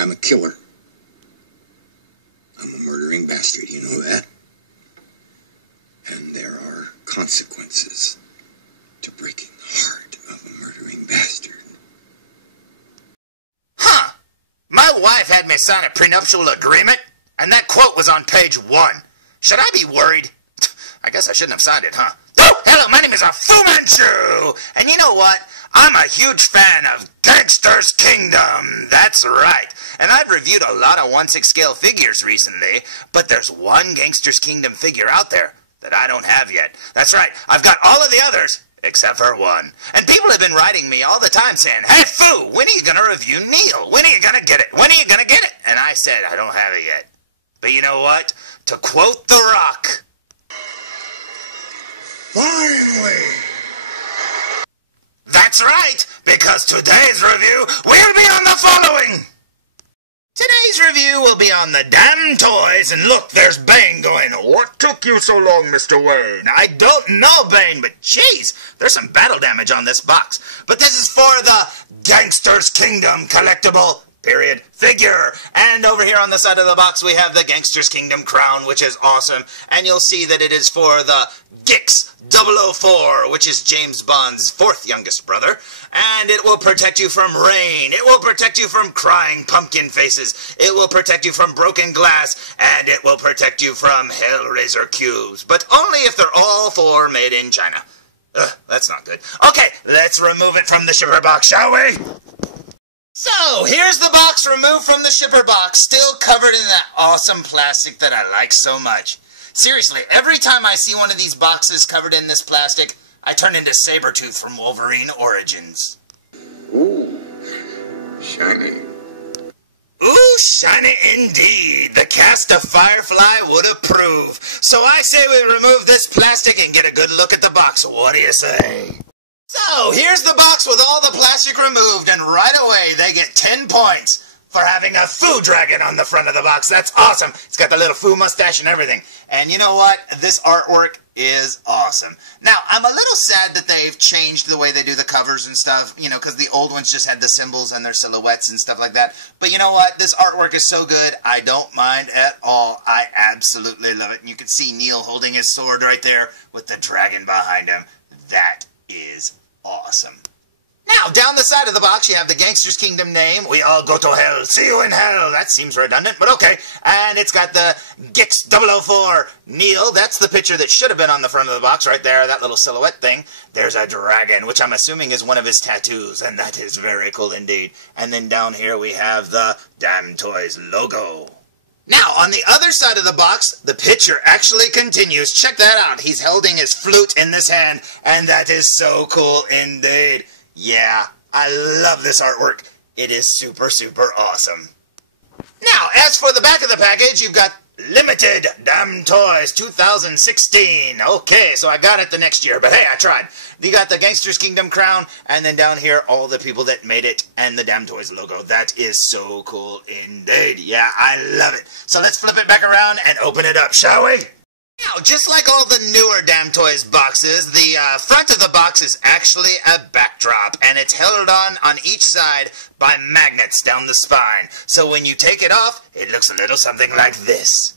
I'm a killer. I'm a murdering bastard, you know that? And there are consequences to breaking the heart of a murdering bastard. Huh! My wife had me sign a prenuptial agreement, and that quote was on page 1. Should I be worried? I guess I shouldn't have signed it, huh? Oh, hello, my name is Fu Manchu! And you know what? I'm a huge fan of Gangsters Kingdom. That's right. And I've reviewed a lot of 1/6 scale figures recently, but there's one Gangsters Kingdom figure out there that I don't have yet. That's right. I've got all of the others, except for one. And people have been writing me all the time saying, "Hey, Fu, when are you going to review Neil? When are you going to get it? When are you going to get it?" And I said, I don't have it yet. But you know what? To quote The Rock, Finally! that's right, because today's review will be on the following. Today's review will be on the DamToys, and look, there's Bane going, "What took you so long, Mr. Wayne?" I don't know, Bane, but jeez, there's some battle damage on this box. But this is for the Gangsters Kingdom collectible period figure. And over here on the side of the box we have the Gangsters Kingdom crown, which is awesome. And you'll see that it is for the GKS004, which is James Bond's 4th youngest brother. And it will protect you from rain. It will protect you from crying pumpkin faces. It will protect you from broken glass. And it will protect you from Hellraiser cubes. But only if they're all 4 made in China. Ugh, that's not good. Okay, let's remove it from the shipper box, shall we? So, here's the box removed from the shipper box, still covered in that awesome plastic that I like so much. Seriously, every time I see one of these boxes covered in this plastic, I turn into Sabretooth from Wolverine Origins. Ooh, shiny. Ooh, shiny indeed. The cast of Firefly would approve. So I say we remove this plastic and get a good look at the box. What do you say? So, here's the box with all the plastic removed, and right away they get 10 points for having a Fu dragon on the front of the box. That's awesome. It's got the little Fu mustache and everything. And you know what? This artwork is awesome. Now, I'm a little sad that they've changed the way they do the covers and stuff, you know, because the old ones just had the symbols and their silhouettes and stuff like that. But you know what? This artwork is so good, I don't mind at all. I absolutely love it. And you can see Neil holding his sword right there with the dragon behind him. That is awesome. Now, down the side of the box, you have the Gangsters Kingdom name. "We all go to hell. See you in hell." That seems redundant, but okay. And it's got the GKS004 Neil. That's the picture that should have been on the front of the box right there, that little silhouette thing. There's a dragon, which I'm assuming is one of his tattoos, and that is very cool indeed. And then down here we have the DamToys logo. Now, on the other side of the box, the picture actually continues. Check that out. He's holding his flute in this hand, and that is so cool indeed. Yeah, I love this artwork. It is super, super awesome. Now, as for the back of the package, you've got Limited DamToys 2016. Okay, so I got it the next year, but hey, I tried. You got the Gangsters Kingdom crown, and then down here, all the people that made it, and the DamToys logo. That is so cool indeed. Yeah, I love it. So let's flip it back around and open it up, shall we? Now, just like all the newer DamToys boxes, the front of the box is actually a backdrop, and it's held on each side by magnets down the spine. So when you take it off, it looks a little something like this.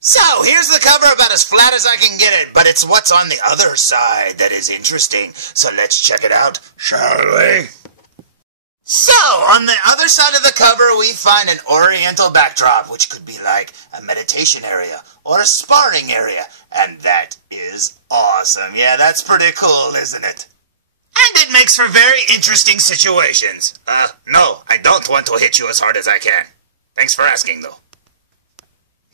So, here's the cover about as flat as I can get it, but it's what's on the other side that is interesting. So let's check it out, shall we? So, on the other side of the cover, we find an oriental backdrop, which could be like a meditation area or a sparring area, and that is awesome. Yeah, that's pretty cool, isn't it? And it makes for very interesting situations. No, I don't want to hit you as hard as I can. Thanks for asking, though.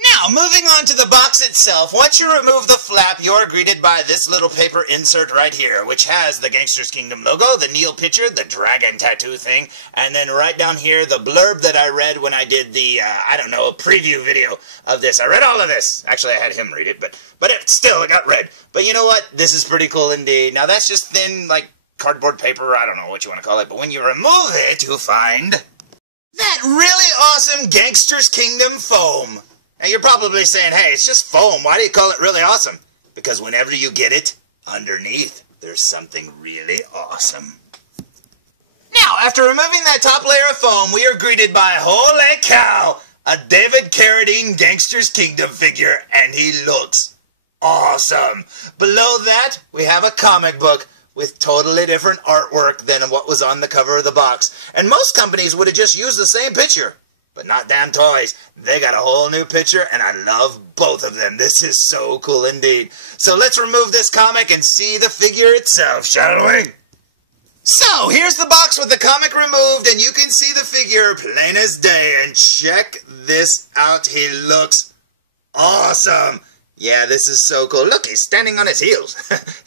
Now, moving on to the box itself, once you remove the flap, you're greeted by this little paper insert right here, which has the Gangsters Kingdom logo, the Neil picture, the dragon tattoo thing, and then right down here, the blurb that I read when I did the, preview video of this. I read all of this. Actually, I had him read it, but it still got read. But you know what? This is pretty cool indeed. Now, that's just thin, like, cardboard paper, I don't know what you want to call it, but when you remove it, you'll find that really awesome Gangsters Kingdom foam. Now, you're probably saying, hey, it's just foam. Why do you call it really awesome? Because whenever you get it, underneath, there's something really awesome. Now, after removing that top layer of foam, we are greeted by, holy cow, a David Carradine Gangsters Kingdom figure, and he looks awesome. Below that, we have a comic book with totally different artwork than what was on the cover of the box. And most companies would have just used the same picture. But not DamToys. They got a whole new picture, and I love both of them. This is so cool indeed. So let's remove this comic and see the figure itself, shall we? So, here's the box with the comic removed, and you can see the figure plain as day. And check this out. He looks awesome. Yeah, this is so cool. Look, he's standing on his heels.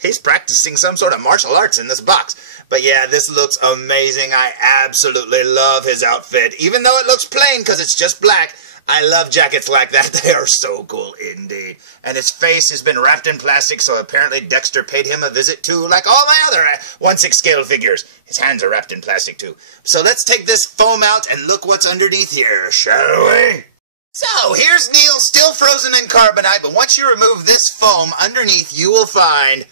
He's practicing some sort of martial arts in this box. But yeah, this looks amazing. I absolutely love his outfit. Even though it looks plain because it's just black, I love jackets like that. They are so cool indeed. And his face has been wrapped in plastic, so apparently Dexter paid him a visit too, like all my other 1/6 scale figures. His hands are wrapped in plastic too. So let's take this foam out and look what's underneath here, shall we? So, here's Neil, still frozen in carbonite, but once you remove this foam, underneath you will find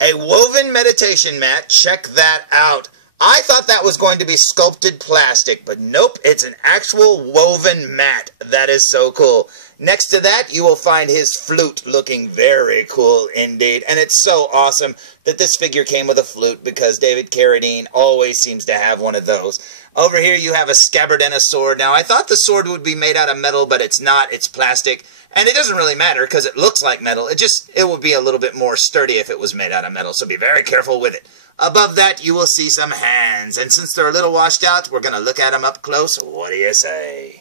a woven meditation mat. Check that out. I thought that was going to be sculpted plastic, but nope, it's an actual woven mat. That is so cool. Next to that, you will find his flute, looking very cool indeed. And it's so awesome that this figure came with a flute, because David Carradine always seems to have one of those. Over here you have a scabbard and a sword. Now, I thought the sword would be made out of metal, but it's not. It's plastic. And it doesn't really matter because it looks like metal. It would be a little bit more sturdy if it was made out of metal, so be very careful with it. Above that, you will see some hands. And since they're a little washed out, we're going to look at them up close. What do you say?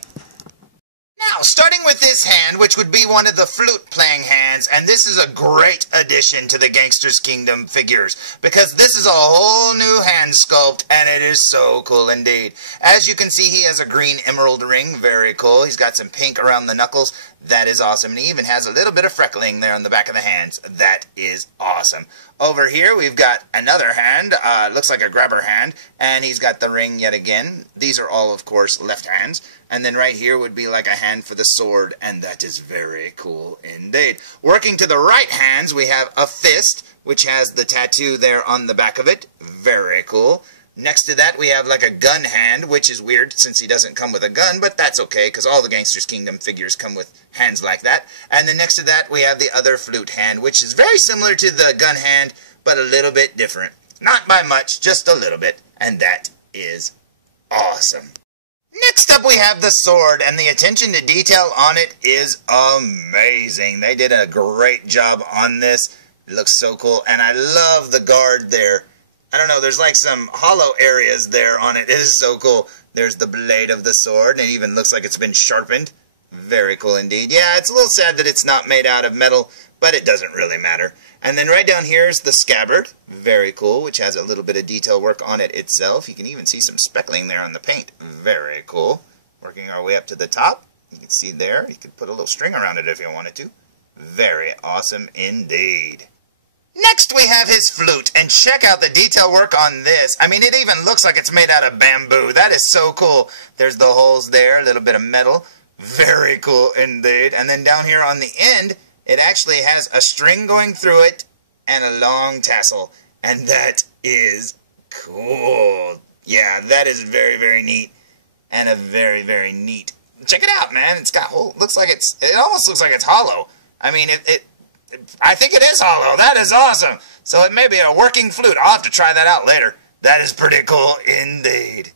Now, starting with this hand, which would be one of the flute-playing hands, and this is a great addition to the Gangsters Kingdom figures, because this is a whole new hand sculpt, and it is so cool indeed. As you can see, he has a green emerald ring, very cool. He's got some pink around the knuckles. That is awesome. And he even has a little bit of freckling there on the back of the hands. That is awesome. Over here, we've got another hand. Looks like a grabber hand. And he's got the ring yet again. These are all, of course, left hands. And then right here would be like a hand for the sword. And that is very cool indeed. Working to the right hands, we have a fist, which has the tattoo there on the back of it. Very cool. Next to that, we have like a gun hand, which is weird since he doesn't come with a gun, but that's okay because all the Gangsters Kingdom figures come with hands like that. And then next to that, we have the other flute hand, which is very similar to the gun hand, but a little bit different. Not by much, just a little bit. And that is awesome. Next up, we have the sword, and the attention to detail on it is amazing. They did a great job on this. It looks so cool, and I love the guard there. I don't know, there's like some hollow areas there on it. It is so cool. There's the blade of the sword, and it even looks like it's been sharpened. Very cool indeed. Yeah, it's a little sad that it's not made out of metal, but it doesn't really matter. And then right down here is the scabbard. Very cool, which has a little bit of detail work on it itself. You can even see some speckling there on the paint. Very cool. Working our way up to the top. You can see there. You could put a little string around it if you wanted to. Very awesome indeed. Next we have his flute, and check out the detail work on this. I mean, it even looks like it's made out of bamboo. That is so cool. There's the holes there, a little bit of metal. Very cool indeed. And then down here on the end, it actually has a string going through it and a long tassel. And that is cool. Yeah, that is very, very neat. And a very, very neat. Check it out, man. It's got it almost looks like it's hollow. I mean, I think it is hollow. That is awesome. So it may be a working flute. I'll have to try that out later. That is pretty cool indeed.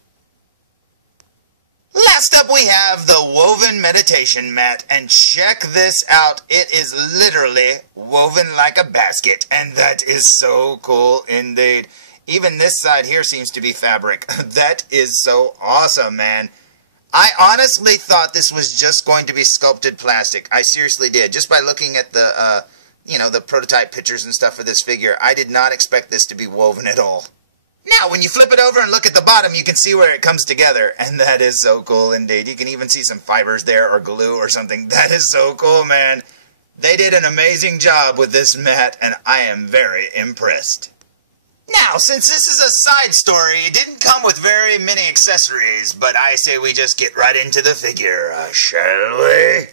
Last up we have the woven meditation mat. And check this out. It is literally woven like a basket. And that is so cool indeed. Even this side here seems to be fabric. That is so awesome, man. I honestly thought this was just going to be sculpted plastic. I seriously did. Just by looking at the the prototype pictures and stuff for this figure, I did not expect this to be woven at all. Now, when you flip it over and look at the bottom, you can see where it comes together, and that is so cool indeed. You can even see some fibers there, or glue or something. That is so cool, man. They did an amazing job with this mat, and I am very impressed. Now, since this is a side story, it didn't come with very many accessories, but I say we just get right into the figure, shall we?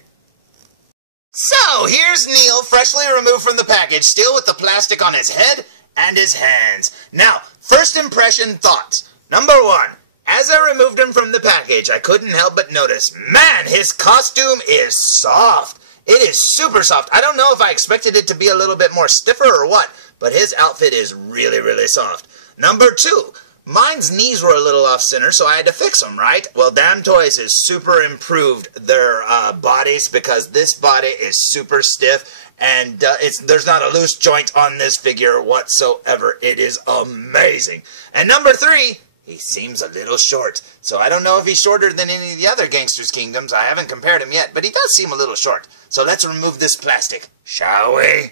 So, here's Neil, freshly removed from the package, still with the plastic on his head and his hands. Now, first impression thoughts. Number 1. As I removed him from the package, I couldn't help but notice, man, his costume is soft. It is super soft. I don't know if I expected it to be a little bit more stiffer or what, but his outfit is really, really soft. Number 2. Mine's knees were a little off-center, so I had to fix them, right? Well, DamToys has super improved their bodies because this body is super stiff, and there's not a loose joint on this figure whatsoever. It is amazing. And number 3, he seems a little short. So I don't know if he's shorter than any of the other Gangsters Kingdoms. I haven't compared him yet, but he does seem a little short. So let's remove this plastic, shall we?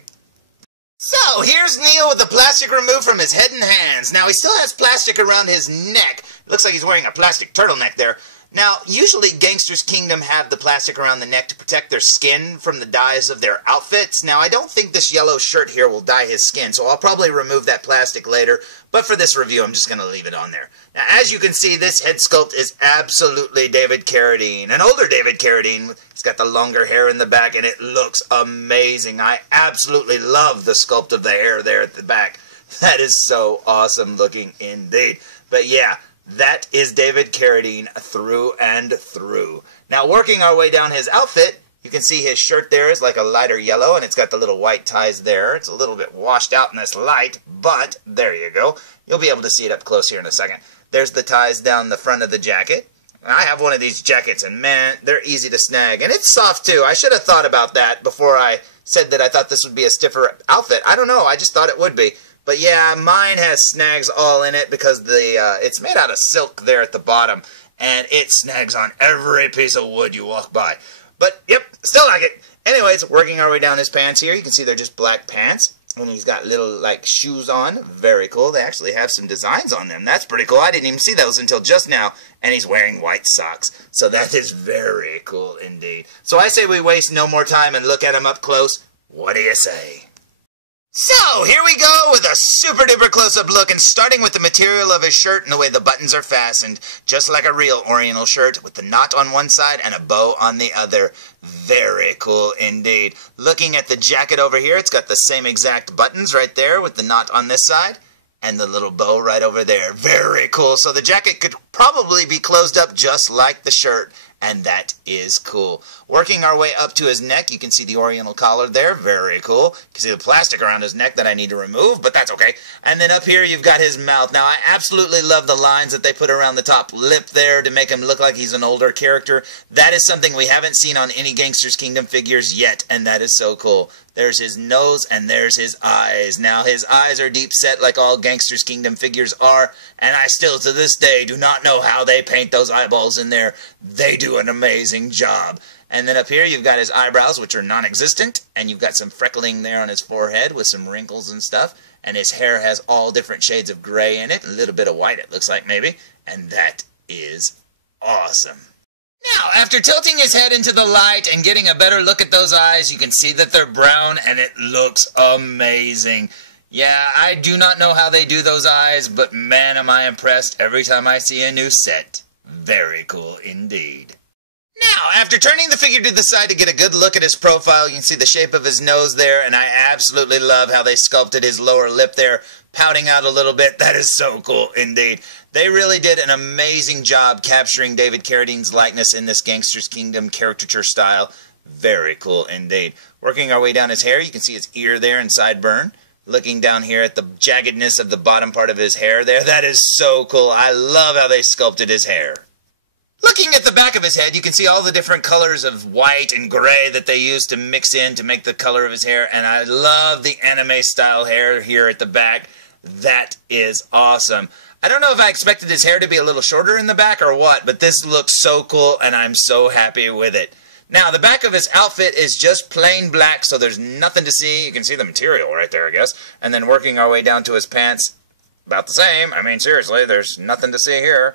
So, here's Neo with the plastic removed from his head and hands. Now, he still has plastic around his neck. Looks like he's wearing a plastic turtleneck there. Now, usually Gangsters Kingdom have the plastic around the neck to protect their skin from the dyes of their outfits. Now, I don't think this yellow shirt here will dye his skin, so I'll probably remove that plastic later. But for this review, I'm just going to leave it on there. Now, as you can see, this head sculpt is absolutely David Carradine. An older David Carradine. He's got the longer hair in the back, and it looks amazing. I absolutely love the sculpt of the hair there at the back. That is so awesome looking indeed. But yeah, that is David Carradine through and through. Now, working our way down his outfit, you can see his shirt there is like a lighter yellow, and it's got the little white ties there. It's a little bit washed out in this light, but there you go. You'll be able to see it up close here in a second. There's the ties down the front of the jacket. I have one of these jackets, and man, they're easy to snag. And it's soft, too. I should have thought about that before I said that I thought this would be a stiffer outfit. I don't know. I just thought it would be. But yeah, mine has snags all in it because it's made out of silk there at the bottom, and it snags on every piece of wood you walk by. But, yep, still like it. Anyways, working our way down his pants here, you can see they're just black pants, and he's got little, like, shoes on. Very cool. They actually have some designs on them. That's pretty cool. I didn't even see those until just now, and he's wearing white socks. So that is very cool indeed. So I say we waste no more time and look at him up close. What do you say? So, here we go with a super duper close-up look, and starting with the material of his shirt and the way the buttons are fastened, just like a real Oriental shirt with the knot on one side and a bow on the other. Very cool indeed. Looking at the jacket over here, it's got the same exact buttons right there with the knot on this side and the little bow right over there. Very cool. So the jacket could probably be closed up just like the shirt. And that is cool. Working our way up to his neck, you can see the Oriental collar there. Very cool. You can see the plastic around his neck that I need to remove, but that's okay. And then up here, you've got his mouth. Now, I absolutely love the lines that they put around the top lip there to make him look like he's an older character. That is something we haven't seen on any Gangsters Kingdom figures yet, and that is so cool. There's his nose, and there's his eyes. Now, his eyes are deep set like all Gangsters Kingdom figures are, and I still, to this day, do not know how they paint those eyeballs in there. They do an amazing job. And then up here, you've got his eyebrows, which are non-existent, and you've got some freckling there on his forehead with some wrinkles and stuff, and his hair has all different shades of gray in it, a little bit of white, it looks like, maybe, and that is awesome. Now, after tilting his head into the light and getting a better look at those eyes, you can see that they're brown, and it looks amazing. Yeah, I do not know how they do those eyes, but man, am I impressed every time I see a new set. Very cool indeed. Now, after turning the figure to the side to get a good look at his profile, you can see the shape of his nose there, and I absolutely love how they sculpted his lower lip there, pouting out a little bit. That is so cool indeed. They really did an amazing job capturing David Carradine's likeness in this Gangsters Kingdom caricature style. Very cool indeed. Working our way down his hair, you can see his ear there and sideburn. Looking down here at the jaggedness of the bottom part of his hair there, that is so cool. I love how they sculpted his hair. Looking at the back of his head, you can see all the different colors of white and gray that they used to mix in to make the color of his hair, and I love the anime-style hair here at the back. That is awesome. I don't know if I expected his hair to be a little shorter in the back or what, but this looks so cool, and I'm so happy with it. Now, the back of his outfit is just plain black, so there's nothing to see. You can see the material right there, I guess. And then working our way down to his pants, about the same. I mean, seriously, there's nothing to see here.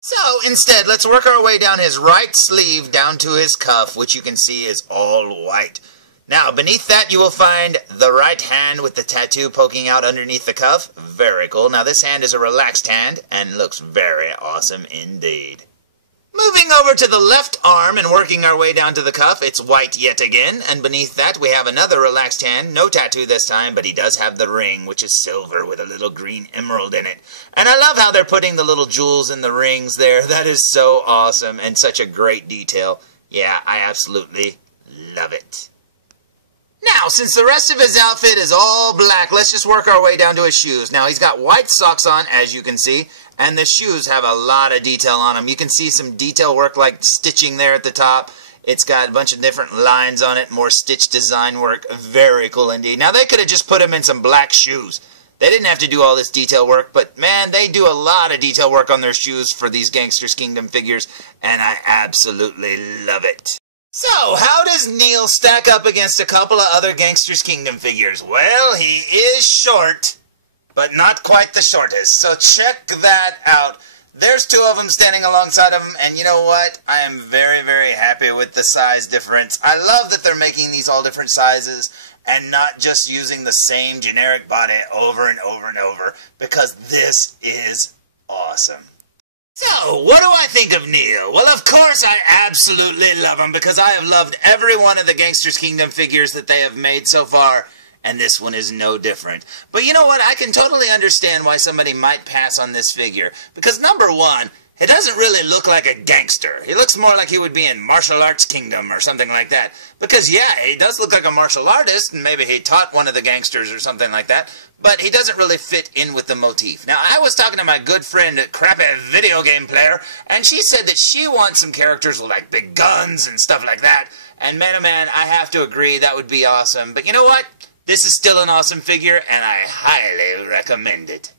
So, instead, let's work our way down his right sleeve down to his cuff, which you can see is all white. Now, beneath that, you will find the right hand with the tattoo poking out underneath the cuff. Very cool. Now, this hand is a relaxed hand and looks very awesome indeed. Moving over to the left arm and working our way down to the cuff, it's white yet again, and beneath that we have another relaxed hand, no tattoo this time, but he does have the ring, which is silver with a little green emerald in it. And I love how they're putting the little jewels in the rings there. That is so awesome and such a great detail. Yeah, I absolutely love it. Now, since the rest of his outfit is all black, let's just work our way down to his shoes. Now, he's got white socks on, as you can see, and the shoes have a lot of detail on them. You can see some detail work like stitching there at the top. It's got a bunch of different lines on it, more stitch design work. Very cool indeed. Now, they could have just put him in some black shoes. They didn't have to do all this detail work, but man, they do a lot of detail work on their shoes for these Gangsters Kingdom figures, and I absolutely love it. So, how does Neil stack up against a couple of other Gangsters Kingdom figures? Well, he is short, but not quite the shortest. So check that out. There's two of them standing alongside him, and you know what? I am very, very happy with the size difference. I love that they're making these all different sizes and not just using the same generic body over and over and over, because this is awesome. So, what do I think of Neil? Well, of course I absolutely love him, because I have loved every one of the Gangsters Kingdom figures that they have made so far, and this one is no different. But you know what? I can totally understand why somebody might pass on this figure, because number one, it doesn't really look like a gangster. He looks more like he would be in Martial Arts Kingdom or something like that. Because, yeah, he does look like a martial artist, and maybe he taught one of the gangsters or something like that, but he doesn't really fit in with the motif. Now, I was talking to my good friend, Crappy Video Game Player, and she said that she wants some characters with, like, big guns and stuff like that. And, man, oh, man, I have to agree, that would be awesome. But you know what? This is still an awesome figure, and I highly recommend it.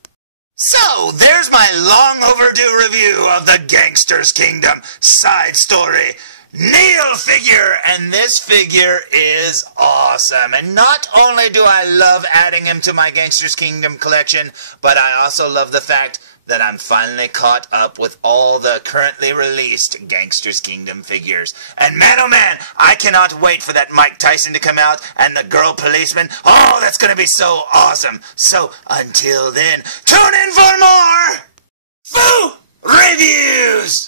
So, there's my long overdue review of the Gangsters Kingdom side story Neil figure, and this figure is awesome. And not only do I love adding him to my Gangsters Kingdom collection, but I also love the fact that I'm finally caught up with all the currently released Gangsters Kingdom figures. And man, oh man, I cannot wait for that Mike Tyson to come out and the girl policeman. Oh, that's going to be so awesome. So, until then, tune in for more Foo Reviews!